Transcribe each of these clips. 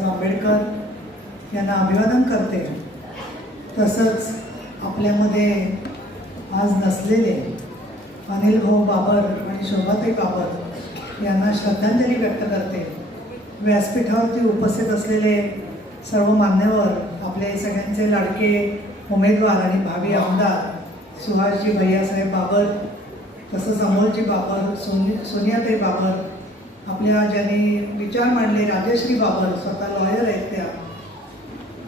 बाबासाहेब आंबेडकर यांना अभिवादन करते. तसंच आपल्यामध्ये आज नसलेले अनिल भाऊ बाबर आणि शोभाताई बाबर यांना श्रद्धांजली व्यक्त करते. व्यासपीठावरती उपस्थित असलेले सर्व मान्यवर आपले सगळ्यांचे लाडके उमेदवार आणि भावी आमदार सुहासजी भैयासाहेब बाबर तसंच अमोलजी बाबर सोनी सोनियाताई बाबर आपल्या ज्यांनी विचार मांडले राजश्री बाबर स्वतः लॉयर आहेत त्या.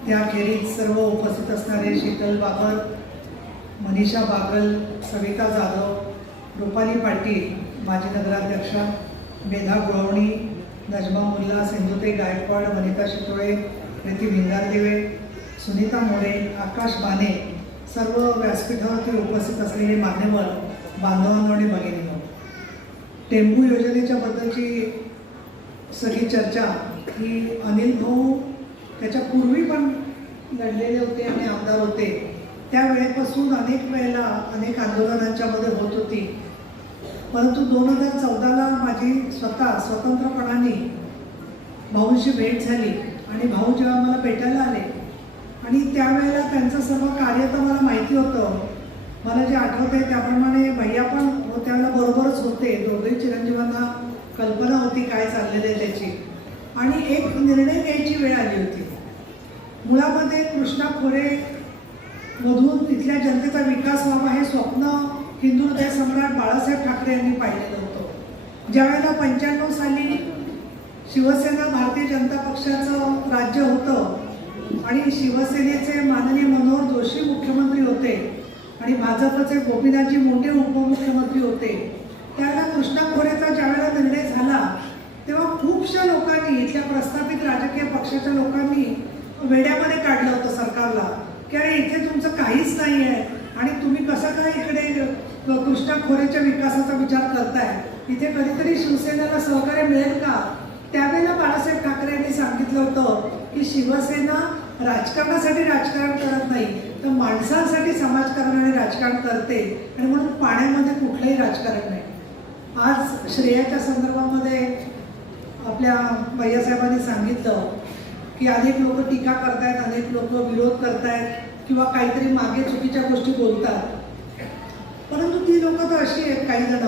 त्याखेरीज सर्व उपस्थित असणारे शीतल बाबर मनीषा बागल सविता जाधव रुपाली पाटील माजी नगराध्यक्षा मेधा गुळवणी नजमा मुल्ला सिंधुते गायकवाड वनिता शितोळे प्रीती भिंगारदेवे सुनीता मोरे आकाश बाने सर्व व्यासपीठावरती उपस्थित असलेले मान्यवर बांधवांनो आणि भगिनी टेंबू योजनेच्या बद्दलची सगळी चर्चा ही अनिल भाऊ त्याच्या पूर्वी पण लढलेले होते आणि आमदार होते. त्यावेळेपासून अनेक वेळेला अनेक आंदोलनांच्यामध्ये होत होती. परंतु दोन हजार चौदाला माझी स्वतः स्वतंत्रपणाने भाऊंशी भेट झाली आणि भाऊ जेव्हा मला भेटायला आले आणि त्यावेळेला त्यांचं सर्व कार्य तर मला माहिती होतं मला जे आठवत आहे त्याप्रमाणे भैया पण त्यांना बरोबरच होते. दोघे चिरंजीवांना कल्पना होती काय चाललेलं आहे त्याची. आणि एक निर्णय घ्यायची वेळ आली होती. मुळामध्ये कृष्णा खोरे मधून तिथल्या जनतेचा विकास व्हावा हे स्वप्न हिंदू हृदय सम्राट बाळासाहेब ठाकरे यांनी पाहिलेलं होतं. ज्यावेळेला पंच्याण्णव साली शिवसेना भारतीय जनता पक्षाचं राज्य होतं आणि शिवसेनेचे माननीय मनोहर जोशी मुख्यमंत्री होते आणि भाजपचे गोपीनाथजी मुंडे उपमुख्यमंत्री होते. त्यावेळेला कृष्णा खोरेचा ज्यावेळेला निर्णय झाला तेव्हा खूपशा लोकांनी इथल्या प्रस्थापित राजकीय पक्षाच्या लोकांनी वेड्यामध्ये काढलं होतं सरकारला की अरे इथे तुमचं काहीच नाही आहे आणि तुम्ही कसं काय इकडे कृष्णा खोरेच्या विकासाचा विचार करताय? इथे कधीतरी शिवसेनेला सहकार्य मिळेल का? त्यावेळेला बाळासाहेब ठाकरे यांनी सांगितलं होतं की शिवसेना राजकारणासाठी राजकारण करत नाही तर माणसांसाठी समाजकारण आणि राजकारण करते आणि म्हणून पाण्यामध्ये कुठलंही राजकारण नाही. आज श्रेयाच्या संदर्भामध्ये आपल्या भैयासाहेबांनी सांगितलं की अनेक लोक टीका करतायत अनेक लोक विरोध करतायत किंवा काहीतरी मागे चुकीच्या गोष्टी बोलतात. परंतु ती लोक तर अशी आहेत काही जण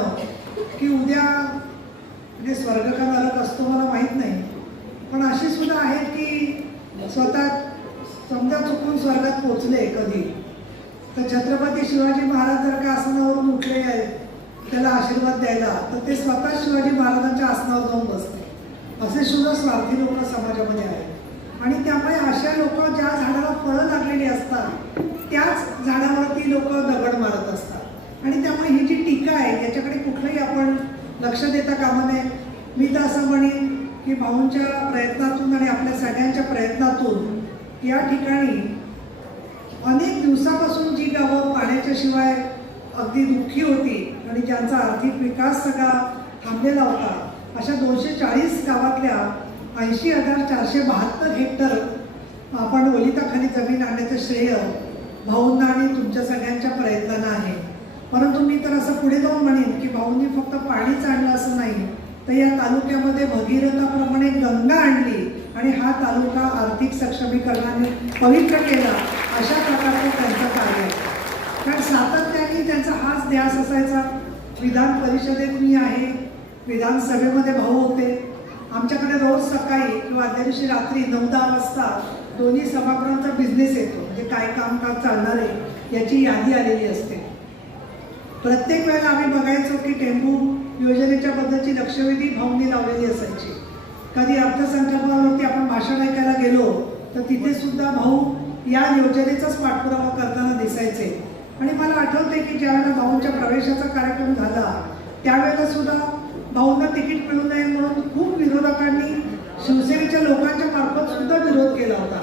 की उद्या म्हणजे स्वर्ग का नरक असतो मला माहीत नाही. पण अशी सुद्धा आहेत की स्वतः समजा चुकून स्वर्गात पोचले कधी तर छत्रपती शिवाजी महाराज जर का आसनावरून उठले त्याला आशीर्वाद द्यायला तर ते स्वतः शिवाजी महाराजांच्या आसनावर जाऊन बसते. असे सुद्धा स्वार्थी लोक समाजामध्ये आहेत. आणि त्यामुळे अशा लोक ज्या झाडाला फळं लागलेली असतात त्याच झाडावरती लोक दगड मारत असतात. आणि त्यामुळे ही जी टीका आहे याच्याकडे कुठलंही आपण लक्ष देता कामा नये. मी तर असं म्हणेन की भाऊंच्या प्रयत्नातून आणि आपल्या सगळ्यांच्या प्रयत्नातून या ठिकाणी अनेक दिवसापासून जी गावं पाण्याच्या शिवाय अगदी दुःखी होती आणि ज्यांचा आर्थिक विकास सगळा थांबलेला होता अशा दोनशे चाळीस गावातल्या ऐंशी हजार चारशे बहात्तर हेक्टर आपण ओलिताखाली जमीन आणण्याचं श्रेय भाऊंना आणि तुमच्या सगळ्यांच्या प्रयत्नांना आहे. परंतु मी तर असं पुढे जाऊन म्हणेन की भाऊंनी फक्त पाणीच आणलं असं नाही तर या तालुक्यामध्ये भगीरथाप्रमाणे गंगा आणली आणि हा तालुका आर्थिक सक्षमीकरणाने पवित्र केला अशा प्रकारचं त्यांचं कार्य आहे. कारण सातत्याने त्यांचा हाच ध्यास असायचा. विधान परिषदेत मी आहे विधानसभेमध्ये भाऊ होते. आमच्याकडे रोज सकाळी किंवा आदल्या दिवशी रात्री नऊ दहा वाजता दोन्ही सभागृहांचा बिझनेस येतो. म्हणजे काय कामकाज चालणार आहे याची यादी आलेली असते. प्रत्येक वेळेला आम्ही बघायचो की टेंबू योजनेच्या बद्दलची लक्षवेधी भाऊंनी लावलेली असायची. कधी अर्थसंकल्पावरती आपण भाषण ऐकायला गेलो तर तिथे सुद्धा भाऊ या योजनेचाच पाठपुरावा करताना दिसायचे. आणि मला आठवते की ज्यावेळेला भाऊंच्या प्रवेशाचा कार्यक्रम झाला त्यावेळेला सुद्धा भाऊंना तिकीट मिळू नये म्हणून खूप विरोधकांनी शिवसेनेच्या लोकांच्या मार्फत सुद्धा विरोध केला होता.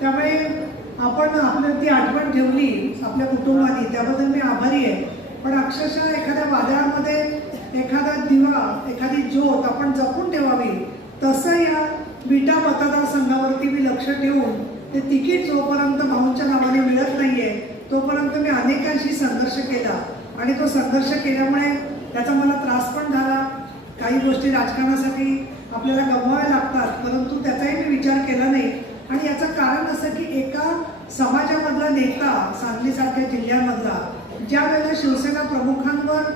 त्यामुळे आपण आपल्या ती आठवण ठेवली आपल्या कुटुंबाने. त्याबद्दल मी आभारी आहे. पण अक्षरशः एखाद्या वादळामध्ये एखादा दिवा एखादी ज्योत आपण जपून ठेवावी तसं या विटा मतदारसंघावरती मी लक्ष ठेवून ते तिकीट जोपर्यंत माऊंच्या नावाने मिळत नाहीये तोपर्यंत मी अनेकांशी संघर्ष केला. आणि तो संघर्ष केल्यामुळे त्याचा मला त्रास पण झाला. काही गोष्टी राजकारणासाठी आपल्याला गमवाव्या लागतात परंतु त्याचाही मी विचार केला नाही. आणि याचं कारण असं की एका समाजामधला नेता सांगलीसारख्या जिल्ह्यामधला ज्या वेळेला शिवसेना प्रमुखांवर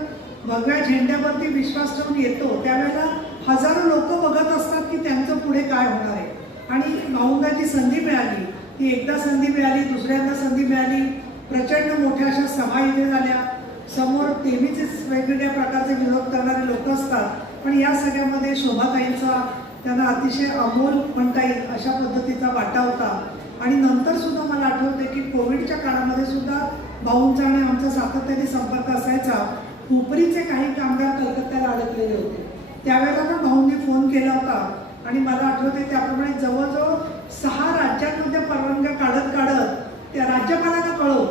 भगव्या झेंड्यावरती विश्वास ठेवून येतो त्यावेळेला हजारो लोक बघत असतात की त्यांचं पुढे काय होणार आहे. आणि भाऊंना संधी मिळाली ती एकदा संधी मिळाली दुसऱ्यांदा संधी मिळाली प्रचंड मोठ्या अशा सभा इथे झाल्या. समोर नेहमीचेच वेगवेगळ्या प्रकारचे विरोध करणारे लोक असतात पण या सगळ्यामध्ये शोभाताईंचा त्यांना अतिशय अमोल म्हणता येईल अशा पद्धतीचा वाटा होता. आणि नंतर सुद्धा मला आठवते की कोविडच्या काळामध्ये सुद्धा भाऊंचा आणि आमचा सातत्याने संपर्क असायचा. हुपरीचे काही कामगार कलकत्त्याला अडकलेले होते. त्यावेळेला केला होता. आणि मला आठवते त्याप्रमाणे जवळजवळ सहा राज्यांमध्ये परवानग्या काढत काढत त्या राज्यपालांना कळव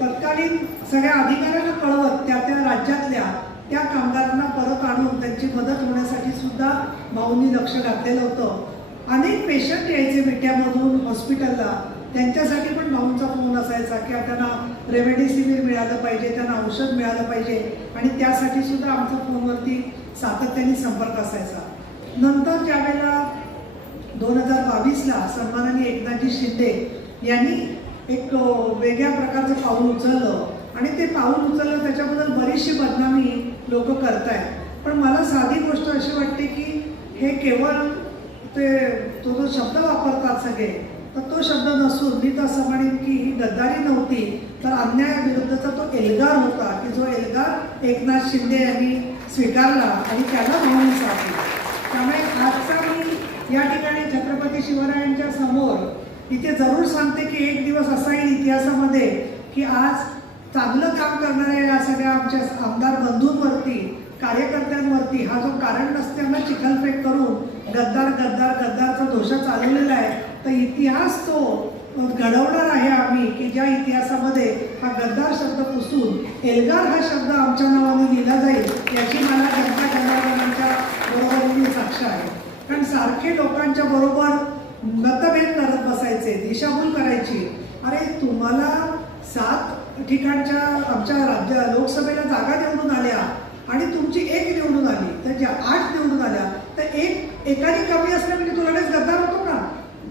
तत्कालीन सगळ्या अधिकाऱ्यांना कळवत त्या त्या राज्यातल्या त्या कामगारांना परत आणून त्यांची मदत होण्यासाठी सुद्धा भाऊंनी लक्ष घातलेलं होतं. अनेक पेशंट यायचे मिट्यामधून हॉस्पिटलला त्यांच्यासाठी पण भाऊंचा फोन असायचा की त्यांना रेमेडिसिवीर मिळालं पाहिजे त्यांना औषध मिळालं पाहिजे. आणि त्यासाठी सुद्धा आमचा फोनवरती सातत्याने संपर्क असायचा. नंतर ज्या वेळेला दोन हजार बावीसला सन्माननीय एकनाथजी शिंदे यांनी एक वेगळ्या प्रकारचं पाऊल उचललं आणि ते पाऊल उचललं त्याच्याबद्दल बरीचशी बदनामी लोक करतायत. पण मला साधी गोष्ट अशी वाटते की हे केवळ ते तो जो शब्द वापरतात सगळे तर तो शब्द नसून मी तर असं म्हणेन की ही गद्दारी नव्हती तर अन्यायाविरुद्धचा तो एल्गार होता की जो एल्गार एकनाथ शिंदे यांनी स्वीकारला आणि त्याला म्हणून साधला त्यामुळे आजचा मी या ठिकाणी छत्रपती शिवरायांच्या समोर इथे जरूर सांगते की एक दिवस असा येईल इतिहासामध्ये की आज चांगलं काम करणाऱ्या या सगळ्या आमच्या आमदार बंधूंवरती कार्यकर्त्यांवरती हा जो कारण नसताना चिखलफेक करून गद्दार गद्दार गद्दारचा दोष चालवलेला आहे. तर इतिहास तो घडवणार आहे आम्ही की ज्या इतिहासामध्ये हा गद्दार शब्द पुसून एल्गार हा शब्द आमच्या नावाने लिहिला जाईल याची मला जनता जनार्दनांच्या बरोबरीने साक्ष आहे. कारण सारखे लोकांच्या बरोबर मतभेद करत बसायचे दिशाभूल करायची. अरे तुम्हाला सात ठिकाणच्या आमच्या राज्य लोकसभेला जागा निवडून आल्या आणि तुमची एक निवडून आली तर ज्या आठ निवडून आल्या तर एक एकाने कमी असलं म्हणजे तुला लगेच गद्दार होतो का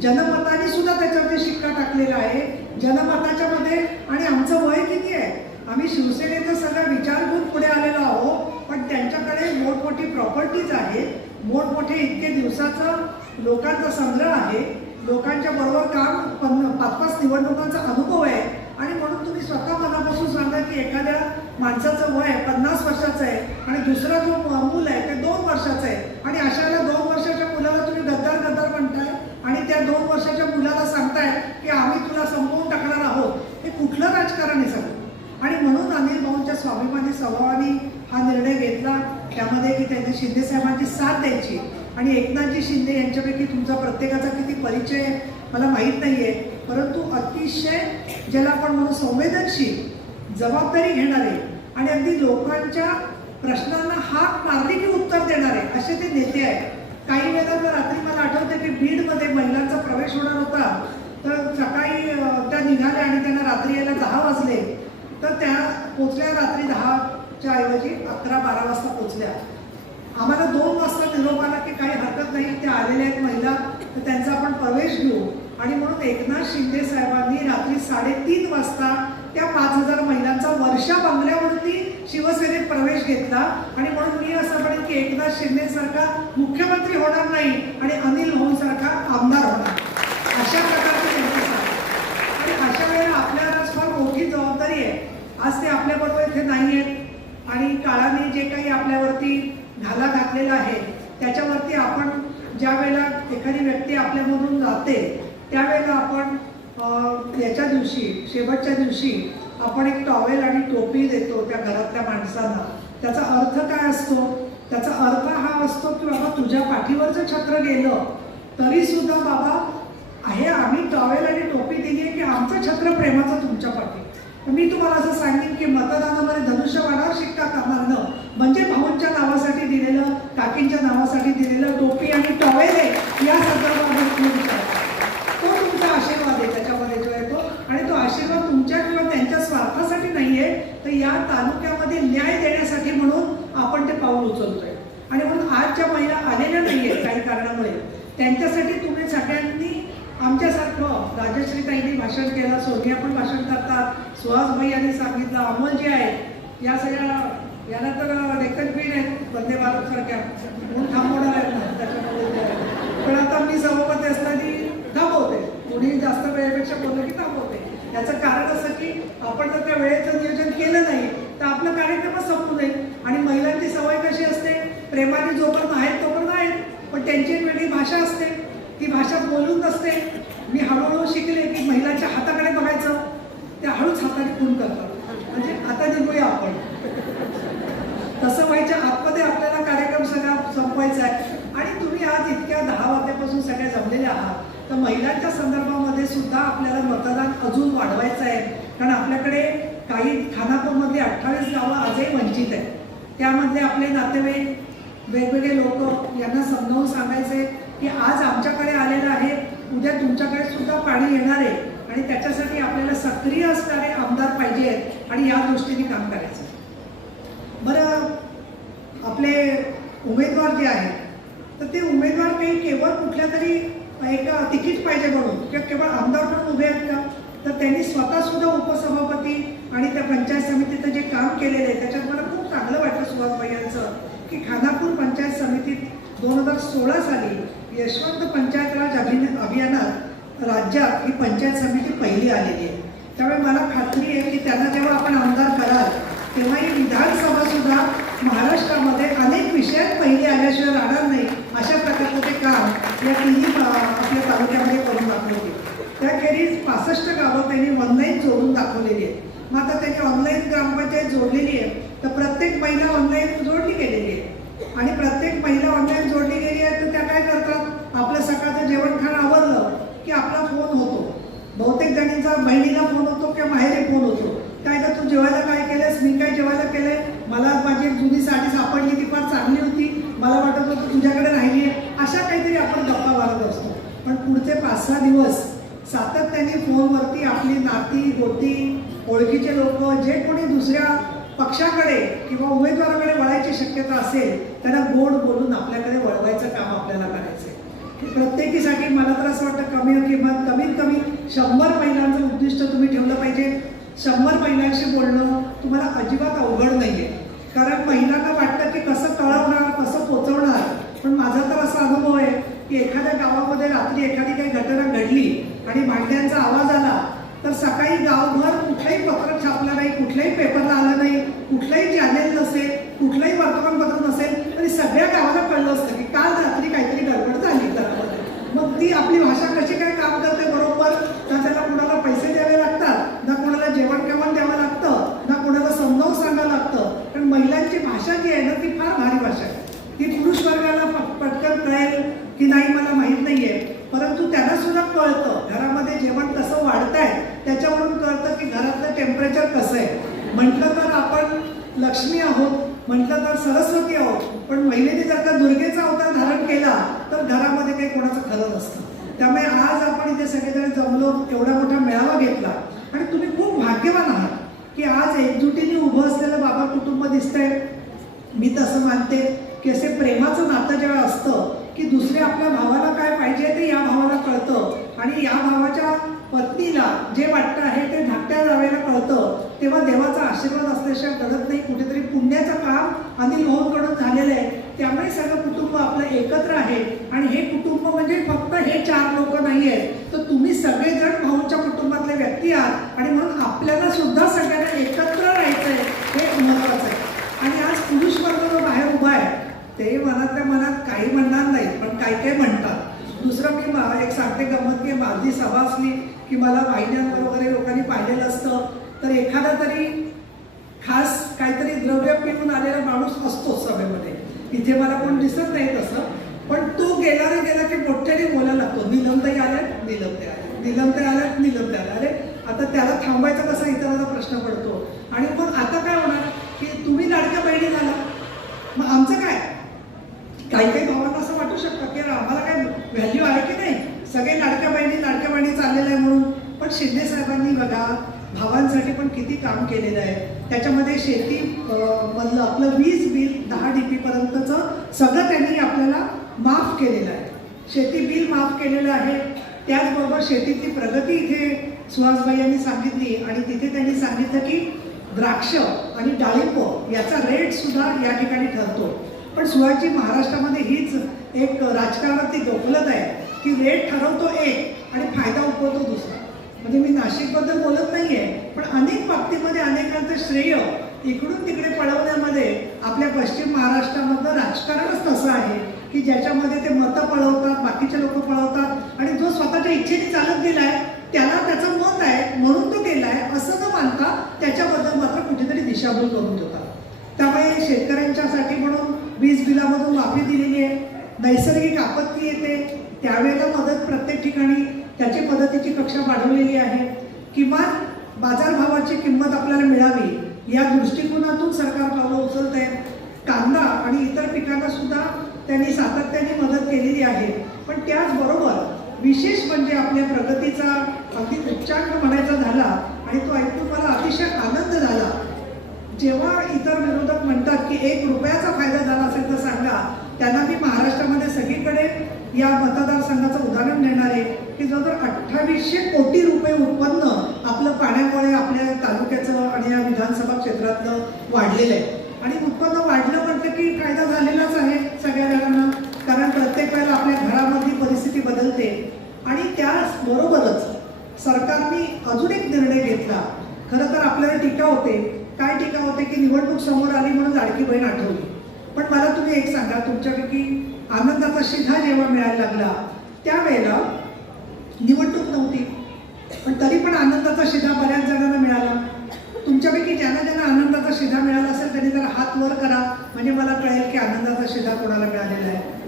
जनमताने सुद्धा त्याच्यावरती शिक्का टाकलेला आहे. जनमताच्या मध्ये आणि आमचं वय किती आहे? आम्ही शिवसेनेचा सगळा विचार घेऊन पुढे आलेलो आहोत पण त्यांच्याकडे मोठमोठी प्रॉपर्टीज आहे मोठमोठे इतके दिवसाचा लोकांचा संग्रह आहे. लोकांच्या बरोबर काम पन्न पाच पाच निवडणुकांचा अनुभव आहे. आणि म्हणून तुम्ही स्वतः मनापासून सांगा की एखाद्या माणसाचं वय पन्नास वर्षाचं आहे आणि दुसरा जो मूल आहे ते दोन वर्षाचं आहे. आणि अशाला दोन वर्षाच्या मुलाला तुम्ही गद्दार गद्दार म्हणता. आणि त्या दोन वर्षाच्या मुलाला सांगताय की आम्ही तुला संपवून टाकणार आहोत. हे कुठलं राजकारण आहे सगळं? आणि म्हणून अनिल भाऊंच्या स्वाभिमानी स्वभावाने हा निर्णय घेतला. त्यामध्ये की त्यांनी शिंदे साहेबांची साथ द्यायची. आणि एकनाथजी शिंदे यांच्यापैकी तुमचा प्रत्येकाचा किती परिचय आहे मला माहीत नाही आहे परंतु अतिशय ज्याला आपण म्हणू संवेदनशील जबाबदारी घेणारे आणि अगदी लोकांच्या प्रश्नांना हाक मारली की उत्तर देणारे असे ते नेते आहेत. काही वेळेला रात्री मला आठवते की बीडमध्ये महिलांचा प्रवेश होणार होता. तर सकाळी त्या निघाल्या आणि त्यांना रात्री यायला दहा वाजले. तर त्या पोचल्या रात्री दहाच्या ऐवजी अकरा बारा वाजता पोचल्या. आम्हाला दोन वाजता निरोप आला की काही हरकत नाही त्या आलेल्या आहेत महिला तर त्यांचा आपण प्रवेश घेऊ. आणि म्हणून एकनाथ शिंदे साहेबांनी रात्री साडेतीन वाजता त्या पाच हजार महिलांचा वर्षा बंगल्यावरती शिवसेनेत प्रवेश घेतला आणि म्हणून मी असं म्हणेन की एकनाथ शिंदेसारखा मुख्यमंत्री होणार नाही आणि अनिल भाऊ सारखा आमदार होणार अशा प्रकारचे त्यांचे आणि अशा वेळेला आपल्याला फार मोठी जबाबदारी आहे. आज ते आपल्याबरोबर इथे नाही आहेत आणि काळाने जे काही आपल्यावरती घाला घातलेला आहे त्याच्यावरती आपण ज्या वेळेला एखादी व्यक्ती आपल्यामधून जाते त्यावेळेला आपण याच्या दिवशी शेवटच्या दिवशी आपण एक टॉवेल आणि टोपी देतो त्या घरातल्या माणसांना. त्याचा अर्थ काय असतो? त्याचा अर्थ हा असतो की बाबा तुझ्या पाठीवरचं छत्र गेलं तरी सुद्धा बाबा आहे आम्ही टॉवेल आणि टोपी दिली आहे की आमचं छत्र प्रेमाचं तुमच्या पाठी. मी तुम्हाला असं सांगेन की मतदानामध्ये धनुष्यवाणावर शिक्का कामारणं म्हणजे भाऊंच्या नावासाठी दिलेलं काकींच्या नावासाठी दिलेलं टोपी आणि टॉवेल आहे या संदर्भात तो तुमचा आशीर्वाद आहे त्याच्यामध्ये जो येतो आणि तो आशीर्वाद तर या तालुक्यामध्ये न्याय देण्यासाठी म्हणून आपण ते पाऊल उचलतोय. आणि म्हणून आज ज्या महिला आलेल्या नाही आहेत काही कारणामुळे. त्यांच्यासाठी तुम्ही सगळ्यांनी आमच्यासारखं राजश्रीताईंनी भाषण केलं सोनिया पण भाषण करतात सुहासभाई यांनी सांगितलं अमोल जे आहेत या सगळ्या यांना तर रेकनपीठ आहेत वंदे भारत सारख्या. म्हणून थांबवणार आहेत ना त्याच्यामध्ये पण आता मी सभापती असताना थांबवते कोणी जास्त वेळेपेक्षा बोललं की थांबवते याचं कारण असं की आपण जर त्या वेळेचं नियोजन केलं नाही तर आपलं कार्यक्रमच संपू नये. आणि महिलांची सवय कशी असते? प्रेमाने जोपर्यंत आहेत तोपर्यंत आहेत. पण त्यांची एक वेगळी भाषा असते. ती भाषा बोलून नसते. मी हळूहळू शिकले की महिलांच्या हाताकडे बघायचं. त्या हळूच हाताने खून करतात. म्हणजे आता निघूया आपण. तसं व्हायच्या आतमध्ये आपल्याला कार्यक्रम सगळा संपवायचा आहे. आणि तुम्ही आज इतक्या दहा वाजल्यापासून सगळ्या जमलेल्या आहात. तर महिलांच्या संदर्भामध्ये सुद्धा आपल्याला मतदान अजून वाढवायचं आहे. कारण आपल्याकडे काही खानापूरमध्ये अठ्ठावीस गावं आजही वंचित आहेत. त्यामधले आपले नातेवाईक वेगवेगळे लोक यांना समजावून सांगायचे की आज आमच्याकडे आलेलं आहे उद्या तुमच्याकडे सुद्धा पाणी येणार आहे आणि त्याच्यासाठी आपल्याला सक्रिय असणारे आमदार पाहिजे आहेत आणि या दृष्टीने काम करायचं बरं आपले उमेदवार जे आहेत तर ते उमेदवार काही केवळ कुठल्या तरी एक तिकीट पाहिजे म्हणून. किंवा केवळ आमदार म्हणून उभे आहेत का? तर त्यांनी स्वतः सुद्धा उपसभापती आणि त्या पंचायत समितीचं जे काम केलेलं आहे त्याच्यात मला खूप चांगलं वाटलं सुहासबाई यांचं की खानापूर पंचायत समितीत दोन हजार सोळा साली यशवंत पंचायत राज अभिन अभियानात राज्यात ही पंचायत समिती पहिली आलेली आहे. त्यामुळे मला खात्री आहे की त्यांना जेव्हा आपण आमदार कराल तेव्हा ही विधानसभा सुद्धा महाराष्ट्रामध्ये अनेक विषयात पहिली आल्याशिवाय राहणार नाही. अशा प्रकारचं ते काम या तिन्ही आपल्या तालुक्यामध्ये करून दाखवले. त्याखेरीज पासष्ट गावं त्यांनी ऑनलाईन जोडून दाखवलेली आहेत. मग आता त्यांनी ऑनलाईन ग्रामपंचायत जोडलेली आहे तर प्रत्येक महिला ऑनलाईन जोडली गेलेली आहे. आणि प्रत्येक महिला ऑनलाईन जोडली गेली आहे तर त्या काय करतात? आपलं सकाळचं जेवण खाणं आवडलं की आपला फोन होतो. बहुतेक जणींचा बहिणीला फोन होतो किंवा माहेरी फोन होतो. काय का तू जेवायला काय केलंस मी काय जेवायला केलंय? मला माझी एक जुनी साडी सापडली ती फार मला वाटत होतं तुझ्याकडे राहिली आहे अशा काहीतरी आपण गप्पा मारत असतो. पण पुढचे पाच सहा दिवस सातत्याने फोनवरती आपली नाती गोती ओळखीचे लोक जे कोणी दुसऱ्या पक्षाकडे किंवा उमेदवाराकडे वळायची शक्यता असेल त्यांना गोड बोलून आपल्याकडे वळवायचं काम आपल्याला करायचं आहे प्रत्येकीसाठी मला तर असं वाटतं कमी किंमत कमीत कमी शंभर महिलांचं उद्दिष्ट तुम्ही ठेवलं पाहिजे. शंभर महिलांशी बोलणं तुम्हाला अजिबात अवघड नाही आहे कारण महिलांना वाटतं की कसं कळवणार कसं पोचवणार पण माझा तर असा अनुभव आहे की एखाद्या गावामध्ये रात्री एखादी काही घटना घडली आणि भांड्यांचा आवाज आला तर सकाळी गावभर कुठलंही पत्र छापलं नाही कुठल्याही पेपरला आलं नाही कुठलंही चॅनेल नसेल कुठलंही वर्तमानपत्र नसेल तरी सगळ्या गावाला कळलं असतं की काल रात्री काहीतरी गडबड झाली घरामध्ये मग ती आपली भाषा कशी काय काम करते बरोबर ना त्याला कुणाला पैसे द्यावे लागतात ना कुणाला जेवण केवण द्यावं लागतं ना कुणाला समजावून सांगावं लागतं कारण महिलांची भाषा जी आहे ना ती फार भारी भाषा आहे ती पुरुष वर्गाला प- पटकन कळेल की नाही मला माहीत नाहीये परंतु त्यांना सुद्धा कळतं घरामध्ये जेवण कसं वाढतंय त्याच्यावरून कळतं की घरातलं टेम्परेचर कसं आहे म्हटलं तर आपण लक्ष्मी आहोत म्हटलं तर सरस्वती आहोत पण महिलेने जर का दुर्गेचा अवतार धारण केला तर घरामध्ये काही कोणाचं खरं नसतं त्यामुळे आज आपण इथे सगळेजण जमलो एवढा मोठा मेळावा घेतला आणि तुम्ही खूप भाग्यवान आहात की आज एकजुटीने उभं असलेलं बाबा कुटुंब दिसतंय. मी तसं मानते की असे प्रेमाचं नातं जेव्हा असतं की दुसऱ्या आपल्या भावाला काय पाहिजे ते या भावाला कळतं. आणि या भावाच्या पत्नीला जे वाटतं आहे ते धाकट्या जावेला कळतं. तेव्हा देवाचा आशीर्वाद असल्याशिवाय कळत नाही. कुठेतरी पुण्याचं काम अनिल भाऊंकडून झालेलं आहे. त्यामुळे सगळं कुटुंब आपलं एकत्र आहे. आणि हे कुटुंब म्हणजे फक्त हे चार लोक नाही आहेत. तर तुम्ही सगळेजण भाऊंच्या कुटुंबातले व्यक्ती आहात. आणि म्हणून आपल्याला सुद्धा सगळ्यांना एकत्र राहायचं आहे हे महत्वाचं आहे. आणि आज पुरुष वर्ग जो बाहेर उभा आहे ते मनातल्या मनात काही म्हणणार नाही पण काय काय म्हणतात. दुसरं मी एक सांगते गंमत की माझी सभा असली की मला वाहिन्यांवर वगैरे लोकांनी पाहिलेलं असतं. तर एखादा तरी खास काहीतरी द्रव्य पिऊन आलेला माणूस असतो सभेमध्ये. इथे मला कोण दिसत नाही तसं पण तो गेला रे गेला की मोठ्याने बोलायला लागतो. निलमताई आल्या निलमते आल्या निलमते आल्या निलमते आल्या अरे आता त्याला थांबायचा कसा? इतरांचा प्रश्न पडतो. आणि मग आता काय होणार? की तुम्ही लाडक्या बहिणी झाला. मग आमचं काय? काही काही भावांना असं वाटू शकतं की आम्हाला काय व्हॅल्यू आहे की नाही? सगळे लाडक्या बहिणी लाडक्या बहिणी चाललेलं आहे म्हणून. पण शिंदे साहेबांनी बघा भावांसाठी पण किती काम केलेलं आहे. त्याच्यामध्ये शेती मधलं आपलं वीज बिल दहा डी पीपर्यंतचं सगळं त्यांनी आपल्याला माफ केलेलं आहे. शेती बिल माफ केलेलं आहे. त्याचबरोबर शेतीतली प्रगती इथे सुहासबाई यांनी सांगितली आणि तिथे त्यांनी सांगितलं की द्राक्ष आणि डाळिंब याचा रेट सुद्धा या ठिकाणी ठरतो. पण सुहासजी महाराष्ट्रामध्ये हीच एक राजकारणातली गफलत आहे की रेट ठरवतो एक आणि फायदा उपवतो दुसरा. म्हणजे मी नाशिकबद्दल बोलत अनेक बाबतीमध्ये अनेकांचं श्रेय इकडून तिकडे पळवण्यामध्ये आपल्या पश्चिम महाराष्ट्रामधलं राजकारणच तसं आहे की ज्याच्यामध्ये ते मतं पळवतात बाकीचे लोक पळवतात आणि जो स्वतःच्या इच्छेने चालत गेलाय त्याला त्याचं मत आहे म्हणून तो गेलाय असं न मानता त्याच्याबद्दल मात्र कुठेतरी दिशाभूल करून होता त्यामुळे शेतकऱ्यांच्यासाठी म्हणून वीज बिलामधून माफी दिलेली आहे नैसर्गिक आपत्ती येते त्यावेळेला मदत प्रत्येक ठिकाणी त्याची मदतीची कक्षा वाढवलेली आहे. किमान बाजारभावाची किंमत आपल्याला मिळावी या दृष्टिकोनातून सरकार पावलं उचलत आहे कांदा आणि इतर पिकांना सुद्धा त्यांनी सातत्याने मदत केलेली आहे. पण त्याचबरोबर विशेष म्हणजे आपल्या प्रगतीचा अगदी उच्चांक म्हणायचा झाला आणि तो ऐकून मला अतिशय आनंद झाला. जेव्हा इतर विरोधक म्हणतात की एक रुपयाचा फायदा झाला असेल तर सांगा त्यांना मी महाराष्ट्रामध्ये सगळीकडे या मतदारसंघाचं उदाहरण देणार आहे. की जवळजवळ अठ्ठावीसशे कोटी रुपये उत्पन्न आपलं पाण्यामुळे आपल्या तालुक्याचं आणि या विधानसभा क्षेत्रातलं वाढलेलं आहे. आणि उत्पन्न वाढलं म्हटलं की फायदा झालेलाच आहे सगळ्या जणांना. कारण प्रत्येक वेळेला आपल्या घरामधली परिस्थिती बदलते. आणि त्याचबरोबरच सरकारने अजून एक निर्णय घेतला. खरं तर आपल्याला टीका होते. काय टीका होते की निवडणूक समोर आली म्हणून लाडकी बहीण आठवली. पण मला तुम्ही एक सांगा तुमच्यापैकी आनंदाचा शिधा जेव्हा मिळायला लागला त्यावेळेला निवडणूक नव्हती. पण तरी पण आनंदाचा शिधा बऱ्याच जणांना मिळाला. तुमच्यापैकी ज्यांना ज्यांना आनंदाचा शिधा मिळाला असेल त्यांनी जरा हात वर करा. म्हणजे मला कळेल की आनंदाचा शिधा कोणाला मिळालेला आहे.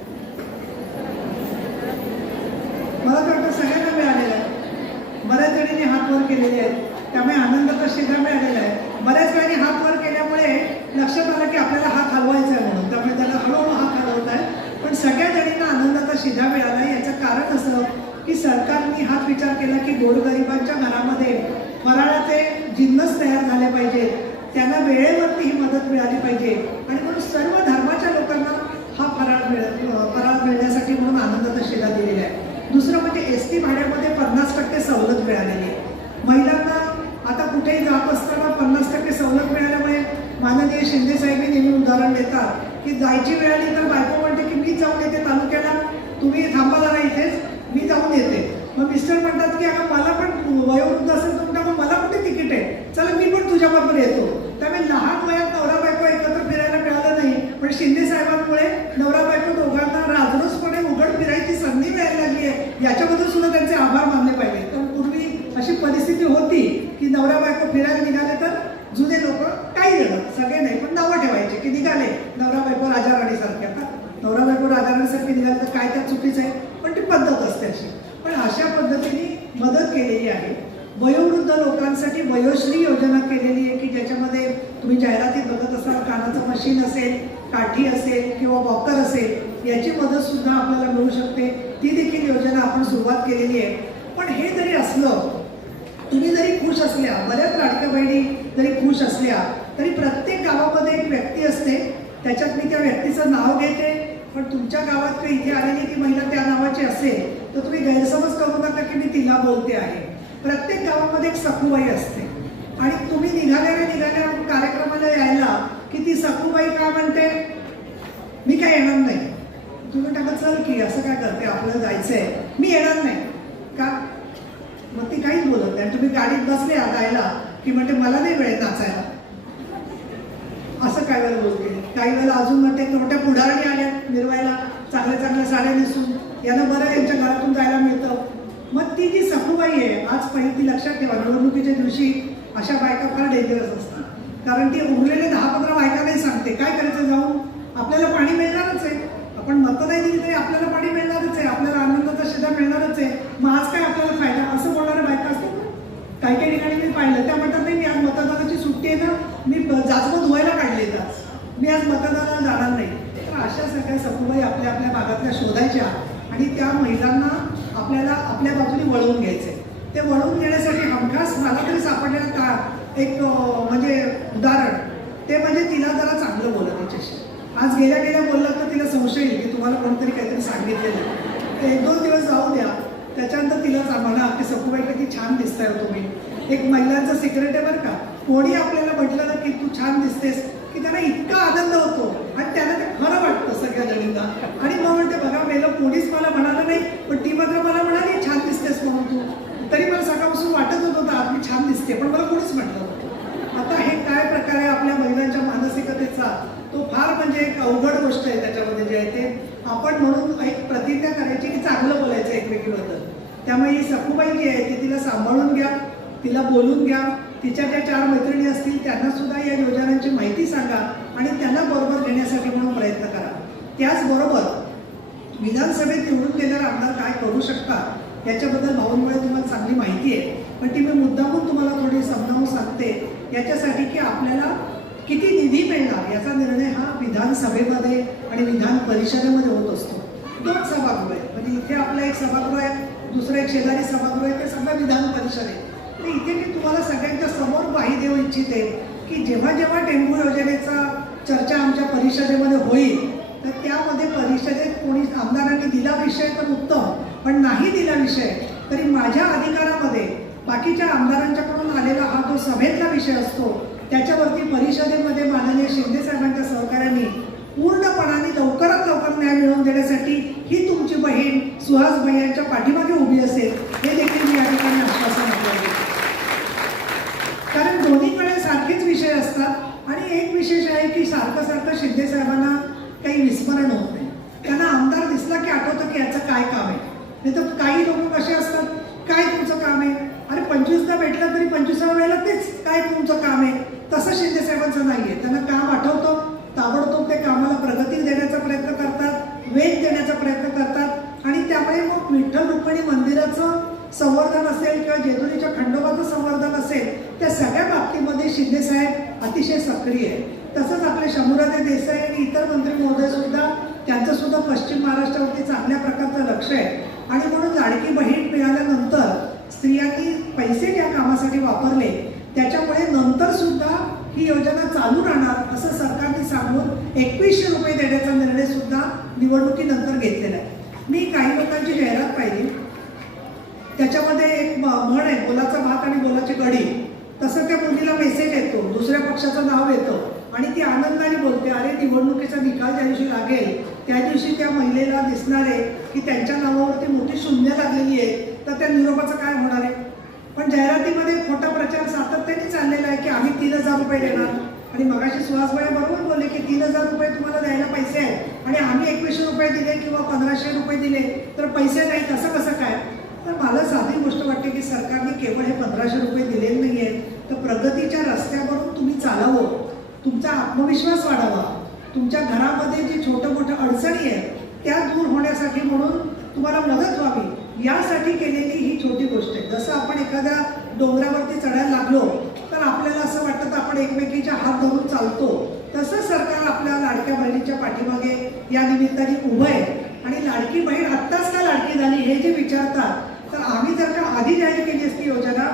मला तर वाटतं सगळ्यांना मिळालेला आहे. बऱ्याच जणींनी हात वर केलेले आहेत. त्यामुळे आनंदाचा शिधा मिळालेला आहे. बऱ्याच वेळाने हात वर केल्यामुळे लक्षात आलं की आपल्याला हात हलवायचा आहे म्हणून. त्यामुळे त्याला हळूहळू हात हलवत आहे पण सगळ्या जणींना आनंदाचा शिधा मिळाला. याचं कारण असं की सरकारने हाच विचार केला की गोरगरिबांच्या घरामध्ये फराळाचे जिन्नस तयार झाले पाहिजेत त्यांना वेळेवरती ही मदत मिळाली पाहिजे. आणि म्हणून सर्व धर्माच्या लोकांना हा फराळ मिळ फराळ मिळण्यासाठी म्हणून आनंदाचा शिला दिलेला आहे. दुसरं म्हणजे एस टी भाड्यामध्ये पन्नास टक्के सवलत मिळालेली आहे. महिलांना आता कुठेही जात असताना पन्नास टक्के सवलत मिळाल्यामुळे माननीय शिंदे साहेब नेहमी उदाहरण देतात की जायची वेळ आली तर बायको म्हणते की मी जाऊन येते तालुक्याला तुम्ही थांबा जरा इथेच. मी जाऊन येते. मग मिस्टर म्हणतात की अगं मला पण वयोवृद्ध असेल तर म्हणतात, मग मला कुठे तिकीट आहे? चला मी पण तुझ्याबरोबर येतो. त्यामुळे लहान वयात नवरा बायको एकत्र फिरायला मिळालं नाही. पण शिंदे साहेबांमुळे नवरा बायको दोघांना राजरोसपणे उघड फिरायची संधी मिळायला लागली आहे. याच्याबद्दल सुद्धा त्यांचे आभार मानले पाहिजे. कारण पूर्वी अशी परिस्थिती होती की नवरा बायको फिरायला निघाले तर जुने लोक काही जण सगळे नाही पण नावं ठेवायचे की निघाले नवरा बायको राजा राणी सारखे आता नवरा बायको राजा राणी सारखे निघाले तर काय त्यात चुकीचं आहे पण ती पद्धत असते अशी पण अशा पद्धतीने मदत केलेली आहे वयोवृद्ध लोकांसाठी वयोश्री योजना केलेली आहे की ज्याच्यामध्ये तुम्ही जाहिरातीत बघत असाल कानाचं मशीन असेल काठी असेल किंवा वॉकर असेल याची मदत सुद्धा आपल्याला मिळू शकते. ती देखील योजना आपण सुरुवात केलेली आहे. पण हे जरी असलं तुम्ही जरी खुश असल्या बऱ्याच लाडक्या बहिणी जरी खुश असल्या तरी प्रत्येक गावामध्ये एक व्यक्ती असते. त्याच्यात मी त्या व्यक्तीचं नाव घेते पण तुमच्या गावात काही इथे आलेली ती महिला त्या नावाची असेल तर तुम्ही गैरसमज करू नका की मी तिला बोलते आहे. प्रत्येक एक सखूबाई असते. आणि तुम्ही निघालेल्या निघाल्या कार्यक्रमाला यायला की ती सखूबाई काय म्हणते? मी काय येणार नाही. तुम्ही टाका चल की असं काय करते? आपल्याला जायचंय. मी येणार नाही. का? मग ती काहीच बोलत नाही. तुम्ही गाडीत बसले गायला की म्हणते मला नाही वेळ नाचायला. असं काही वेळेला बोलते. काही वेळेला अजून म्हणते मोठ्या पुढारणी आल्या निर्वायला. चांगल्या चांगल्या साड्या नेसून. यांना बरं यांच्या घरातून जायला मिळतं. मग ती जी सखूबाई आहे आज पहिली ती लक्षात ठेवा निवडणुकीच्या दिवशी अशा बायका फार डेंजरस असतात. कारण ती उरलेले दहा पंधरा बायका नाही सांगते. काय करायचं जाऊन? आपल्याला पाणी मिळणारच आहे. आपण मतं नाही दिली तरी आपल्याला पाणी मिळणारच आहे. आपल्याला आनंदाचा शिधा मिळणारच आहे. मग आज काय आपल्याला फायदा? असं बोलणाऱ्या बायका असतात ना. काही काही ठिकाणी मी पाहिलं. त्या म्हणतात नाही मी आज मतदानाची सुट्टी आहे ना. मी जाचमं धुवायला काढले आज. मी आज मतदानाला जाणार नाही. तर अशा सगळ्या सखूबाई आपल्या आपल्या भागातल्या शोधायच्या. आणि त्या महिलांना आपल्याला आपल्या बाजूने वळवून घ्यायचे. ते वळवून घेण्यासाठी हमखास मला तरी सापडलेलं का एक म्हणजे उदाहरण. ते म्हणजे तिला जरा चांगलं बोला तिच्याशी. आज गेल्या गेल्या बोललं तर तिला संशय येईल की तुम्हाला कोणतरी काहीतरी सांगितलेलं एक दोन दिवस जाऊ द्या. त्याच्यानंतर तिला म्हणा की सखूबाई किती छान दिसताय हो तुम्ही. एक महिलांचं सिक्रेट आहे बरं का. कोणी आपल्याला म्हटलं ना की तू छान दिसतेस की त्यांना इतका आनंद होतो. आणि त्यांना ते खरं वाटतं. सगळ्या जणींना आणि मग म्हणते बघा मेलं कोणीच मला म्हणालं नाही पण ती मात्र मला म्हणाली छान दिसतेस म्हणून तू. तरी मला सकाळपासून वाटत होत होतं आज मी छान दिसते. पण मला कोणीच म्हटलं आता हे काय प्रकार आहे आपल्या महिलांच्या मानसिकतेचा? तो फार म्हणजे एक अवघड गोष्ट आहे त्याच्यामध्ये जे आहे ते. आपण म्हणून एक प्रतिज्ञा करायची की चांगलं बोलायचं एकमेकीबद्दल. त्यामुळे ही सखूबाई जी आहे ती तिला सांभाळून घ्या तिला बोलून घ्या. तिच्या ज्या चार मैत्रिणी असतील त्यांना सुद्धा या योजनांची माहिती सांगा आणि त्यांना बरोबर घेण्यासाठी म्हणून प्रयत्न करा. त्याचबरोबर विधानसभेत निवडून गेल्यावर आमदार काय करू शकतात याच्याबद्दल भाऊंमुळे तुम्हाला चांगली माहिती आहे. पण ती मी मुद्दामून तुम्हाला थोडी समजावून सांगते याच्यासाठी की आपल्याला किती निधी मिळणार याचा निर्णय हा विधानसभेमध्ये आणि विधान परिषदेमध्ये होत असतो. दोन सभागृह आहे म्हणजे इथे आपलं एक सभागृह आहे दुसरं एक शेजारी सभागृह आहे ते सगळं विधान परिषद आहे. तर इथे मी तुम्हाला सगळ्यांच्या समोर माहिती देऊ इच्छिते की जेव्हा जेव्हा टेंबू योजनेचा चर्चा आमच्या परिषदेमध्ये होईल तर त्यामध्ये परिषदेत कोणी आमदारांनी दिला विषय तर उत्तम पण नाही दिला विषय तरी माझ्या अधिकारामध्ये बाकीच्या आमदारांच्याकडून आलेला हा जो सभेतला विषय असतो त्याच्यावरती परिषदेमध्ये माननीय शिंदे साहेबांच्या सहकार्याने पूर्णपणाने लवकरात लवकर न्याय मिळवून देण्यासाठी ही तुमची बहीण सुहास भैयांच्या पाठीमागे उभी असेल हे देखील मी या ठिकाणी आश्वासन आपल्याला देते. कारण दोन्हीकडे सारखेच विषय असतात आणि एक विशेष आहे की सारखं सारखं शिंदे साहेबांना काही विस्मरण होत नाही त्यांना आमदार दिसला की आठवतं की याचं काय काम आहे नाही तर काही लोक कसे असतात काय तुमचं काम आहे अरे पंचवीसदा भेटलं तरी पंचवीसाव्या वेळेला तेच काय तुमचं काम आहे तसं शिंदे साहेबांचं नाही आहे त्यांना काम आठवतं ताबडतोब ते कामाला प्रगती देण्याचा प्रयत्न करतात वेग देण्याचा प्रयत्न करतात आणि त्यामुळे मग विठ्ठल रुक्मिणी मंदिराचं संवर्धन असेल किंवा जेजुरीच्या खंडोबाचं संवर्धन असेल त्या सगळ्या बाबतीमध्ये शिंदे साहेब अतिशय सक्रिय आहे तसंच आपले शंभूराजे देसाई आणि इतर मंत्री महोदय सुद्धा त्यांचं सुद्धा पश्चिम महाराष्ट्रावरती चांगल्या प्रकारचं लक्ष आहे. आणि म्हणून लाडकी बहीण मिळाल्यानंतर स्त्रियांनी पैसे त्या कामासाठी वापरले. त्याच्यामुळे नंतर सुद्धा ही योजना चालू राहणार असं सरकारने सांगून एकवीसशे रुपये देण्याचा निर्णय सुद्धा निवडणुकीनंतर घेतलेला आहे. मी काही लोकांची जाहिरात पाहिली. त्याच्यामध्ये एक म्हण आहे बोलाचा भात आणि बोलाची कढी. तसं त्या मुलीला मेसेज येतो दुसऱ्या पक्षाचं नाव येतं. आणि ती आनंदाने बोलते अरे निवडणुकीचा निकाल ज्या दिवशी लागेल त्या दिवशी त्या महिलेला दिसणार आहे की त्यांच्या नावावरती मोठी शून्य लागलेली आहे तर त्या निरोपाचं काय होणार आहे? पण जाहिरातीमध्ये खोटा प्रचार सातत्याने चाललेला आहे की आम्ही तीन हजार रुपये देणार. आणि मगाशी सुहासबाई बरोबर बोलले की तीन हजार रुपये तुम्हाला द्यायला पैसे आहेत. आणि आम्ही एकवीसशे रुपये दिले किंवा पंधराशे रुपये दिले तर पैसे नाहीत असं कसं काय? तर मला साधी गोष्ट वाटते की सरकारने केवळ हे पंधराशे रुपये दिलेले नाही आहेत तर प्रगतीच्या रस्त्यावरून तुम्ही चालावं. तुमचा आत्मविश्वास वाढावा. तुमच्या घरामध्ये जी छोटं मोठं अडचणी आहेत त्या दूर होण्यासाठी म्हणून तुम्हाला मदत व्हावी. यासाठी केलेली ही छोटी गोष्ट आहे. जसं आपण एखाद्या डोंगरावरती चढायला लागलो तर आपल्याला असं वाटतं तर आपण एकमेकीच्या हात धरून चालतो. तसं सरकार आपल्या लाडक्या बहिणीच्या पाठीमागे या निमित्ताने उभं आहे. आणि लाडकी बहीण आत्ताच का लाडकी झाली हे जे विचारतात तर आम्ही जर का आधी जाहीर केली असती योजना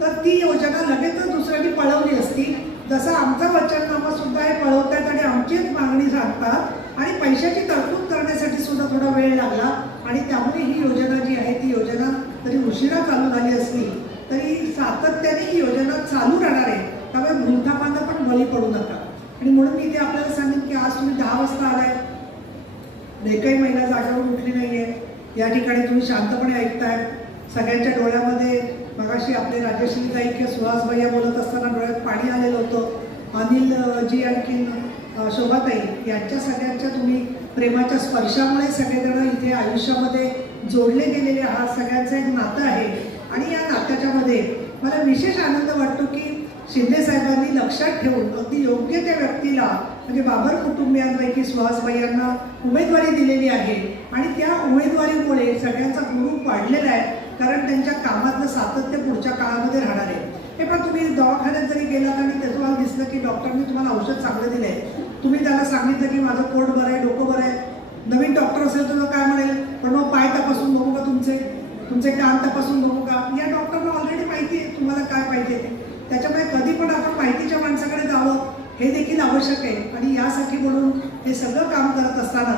तर ती योजना लगेचच दुसऱ्यांनी पळवली असती. जसं आमचं वचननामा सुद्धा हे पळवतात आणि आमचीच मागणी सांगतात आणि पैशाची तरतूद करण्यासाठी सुद्धा थोडा वेळ लागला आणि त्यामुळे ही योजना जी आहे ती योजना तरी उशिरा चालू झाली असली तरी सातत्याने ही योजना चालू राहणार आहे. त्यामुळे वृद्धापांना पण बळी पडू नका. आणि म्हणून मी ते आपल्याला सांगेन की आज तुम्ही दहा वाजता आलाय. एकही महिला जागेवर उठली नाहीये. या ठिकाणी तुम्ही शांतपणे ऐकताय. सगळ्यांच्या डोळ्यामध्ये मगाशी आपले राजश्री ताई किंवा सुहास भैया बोलत असताना डोळ्यात पाणी आलेलं होतं. अनिल जी आणखीन शोभाताई यांच्या सगळ्यांच्या तुम्ही प्रेमाच्या स्पर्शामुळे सगळेजण इथे आयुष्यामध्ये जोडले गेलेले आहात. सगळ्यांचं एक नातं आहे. आणि या नात्याच्यामध्ये मला विशेष आनंद वाटतो की शिंदे साहेबांनी लक्षात ठेवून अगदी योग्य त्या व्यक्तीला म्हणजे बाबर कुटुंबियांपैकी सुहासबाई यांना उमेदवारी दिलेली आहे. आणि त्या उमेदवारीमुळे सगळ्यांचा गुरु वाढलेला आहे. कारण त्यांच्या कामातलं सातत्य पुढच्या काळामध्ये राहणार आहे. हे पण तुम्ही दवाखान्यात जरी गेलात आणि ते तुम्हाला दिसलं की डॉक्टरनी तुम्हाला औषध चांगलं दिलं आहे तुम्ही त्याला सांगितलं की माझं पोट बरं आहे डोकं बरं आहे. नवीन डॉक्टर असेल तर काय म्हणेल? पण मग पाय तपासून बघू का तुमचे? तुमचे कान तपासून बघू का? या डॉक्टरला ऑलरेडी माहिती आहे तुम्हाला काय पाहिजे ते. त्याच्यामुळे कधी पण आपण माहितीच्या माणसाकडे जावं हे देखील आवश्यक आहे. आणि यासाठी म्हणून हे सगळं काम करत असताना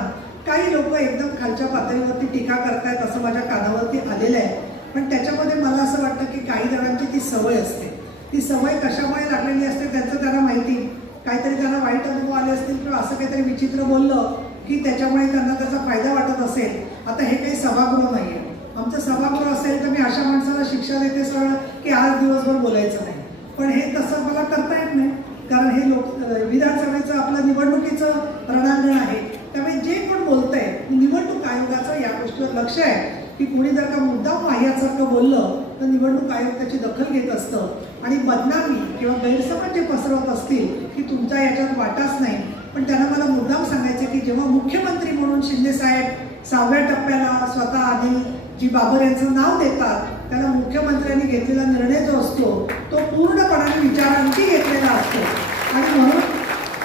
काही लोक एकदम खालच्या पातळीवरती टीका करतायत असं माझ्या कानावरती आलेलं आहे. पण त्याच्यामध्ये मला असं वाटतं की काही जणांची ती सवय असते. ती सवय कशामुळे लागलेली असते त्याचं त्यांना माहिती. काहीतरी त्यांना वाईट अनुभव आले असतील किंवा असं काहीतरी विचित्र बोललं की त्याच्यामुळे त्यांना त्याचा फायदा वाटत असेल. आता हे काही सभागृह नाही आहे आमचं सभागृह असेल तर मी अशा माणसाला शिक्षा देते सरळ की आज दिवसभर बोलायचं नाही. पण हे तसं मला करता येत नाही. कारण हे लोक विधानसभेचं आपलं निवडणुकीचं रणांगण आहे. त्यामुळे जे कोण बोलतंय निवडणूक आयोगाचं या गोष्टीवर लक्ष आहे. की कोणी जर का मुद्दाम वाह्यासारखं बोललं तर निवडणूक आयोग त्याची दखल घेत असतं. आणि बदनामी किंवा गैरसमज जे पसरवत असतील की तुमचा याच्यात वाटाच नाही. पण त्यांना मला मुद्दाम सांगायचं की जेव्हा मुख्यमंत्री म्हणून शिंदेसाहेब सहाव्या टप्प्याला स्वतः आधी जी बाबर यांचं नाव देतात त्याला मुख्यमंत्र्यांनी घेतलेला निर्णय जो असतो तो पूर्णपणाने विचारांची घेतलेला असतो. आणि म्हणून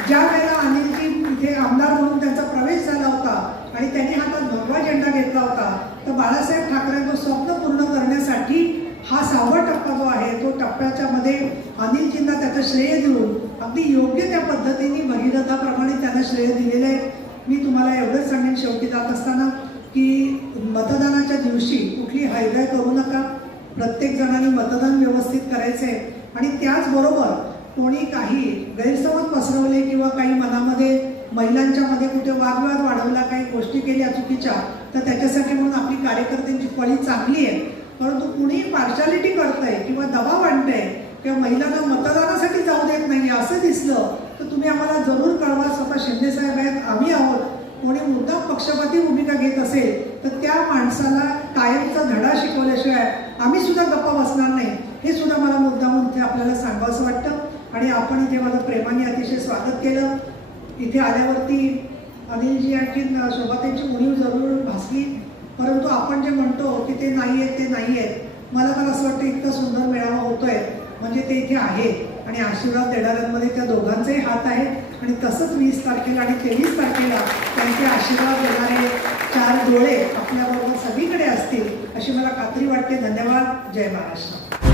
ज्या वेळेला अनिलजी इथे आमदार म्हणून त्यांचा प्रवेश झाला होता आणि त्यांनी हा भगवा झेंडा घेतला होता तर बाळासाहेब ठाकरेंचं स्वप्न पूर्ण करण्यासाठी हा सहावा टप्पा जो आहे तो टप्प्याच्या मध्ये अनिलजींना त्याचं श्रेय देऊन अगदी योग्य त्या पद्धतीने भगीरथाप्रमाणे त्यांना श्रेय दिलेलं आहे. मी तुम्हाला एवढंच सांगेन शेवटी जात असताना की मतदानाच्या दिवशी कुठली हायगाय करू नका. प्रत्येक जणांनी मतदान व्यवस्थित करायचं आहे आणि त्याचबरोबर कोणी काही गैरसमज पसरवले किंवा काही मनामध्ये महिलांच्या मध्ये कुठे वादविवाद वाढवला काही गोष्टी केल्या चुकीच्या तर त्याच्यासाठी म्हणून आपली कार्यकर्त्यांची फळी चांगली आहे. परंतु कुणी पार्शालिटी करतंय किंवा दबाव आणतंय किंवा महिलांना मतदानासाठी जाऊ देत नाही असं दिसलं तर तुम्ही आम्हाला जरूर कळवा. स्वतः शिंदेसाहेब आहेत आम्ही आहोत. कोणी मुद्दा पक्षपाती भूमिका घेत असेल तर त्या माणसाला कायमचा धडा शिकवल्याशिवाय आम्ही सुद्धा गप्पा बसणार नाही. हे सुद्धा मला मुद्दामून इथे आपल्याला सांगावंसं वाटतं. आणि आपण इथे मला प्रेमाने अतिशय स्वागत केलं. इथे आल्यावरती अनिलजी आणखी शोभाताईंची उणीव जरूर भासली परंतु आपण जे म्हणतो की ते नाही आहेत ते नाही आहेत मला तर असं वाटतं इतका सुंदर मेळावा होतोय म्हणजे ते इथे आहेत आणि आशीर्वाद देणाऱ्यांमध्ये त्या दोघांचेही हात आहेत. आणि तसंच वीस तारखेला आणि तेवीस तारखेला त्यांचे आशीर्वाद देणारे चार डोळे आपल्याबरोबर सगळीकडे असतील अशी मला खात्री वाटते. धन्यवाद. जय महाराष्ट्र.